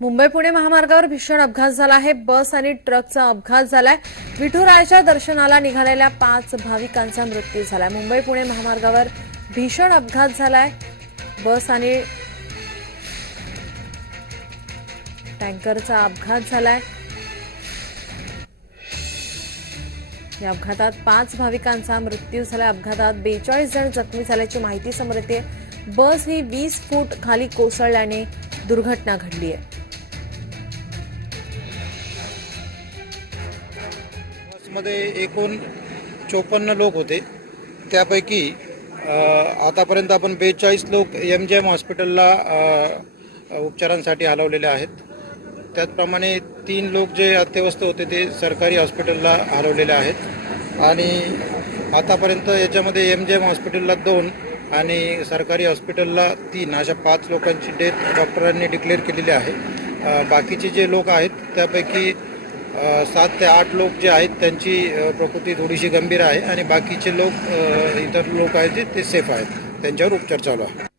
मुंबई पुणे महामार्गावर भीषण अपघात झाला आहे. बस आणि ट्रकचा अपघात झालाय. विठुरायाच्या दर्शनाला निघालेल्या पाच भाविकांचा मृत्यू झालाय. मुंबई पुणे महामार्गावर भीषण अपघात झालाय. बस आणि टँकरचा अपघात झालाय. या अपघातात पाच भाविकांचा मृत्यू झाला अपघातात बेचाळीस जण जखमी झाल्याची माहिती समोर येते. बस ही वीस फूट खाली कोसळल्याने दुर्घटना घडली आहे बसमध्ये एकूण चोपन्न लोक होते. त्यापैकी आतापर्यंत आपण बेचाळीस लोक एम जी एम हॉस्पिटलला उपचारांसाठी हलवलेले आहेत. त्याचप्रमाणे तीन लोक जे अत्यवस्थ होते ते सरकारी हॉस्पिटलला हलवलेले आहेत. आणि आतापर्यंत याच्यामध्ये एम जी एम हॉस्पिटलला दोन आणि सरकारी हॉस्पिटलला तीन. अशा पाच लोकांची डेथ डॉक्टरांनी डिक्लेअर केलेली आहे. बाकीचे जे लोक आहेत त्यापैकी सात ते आठ लोक जे आहेत त्यांची प्रकृती थोडीशी गंभीर आहे आणि बाकीचे लोक इतर लोक आहेत जे ते सेफ आहेत. त्यांच्यावर उपचार चालू आहे.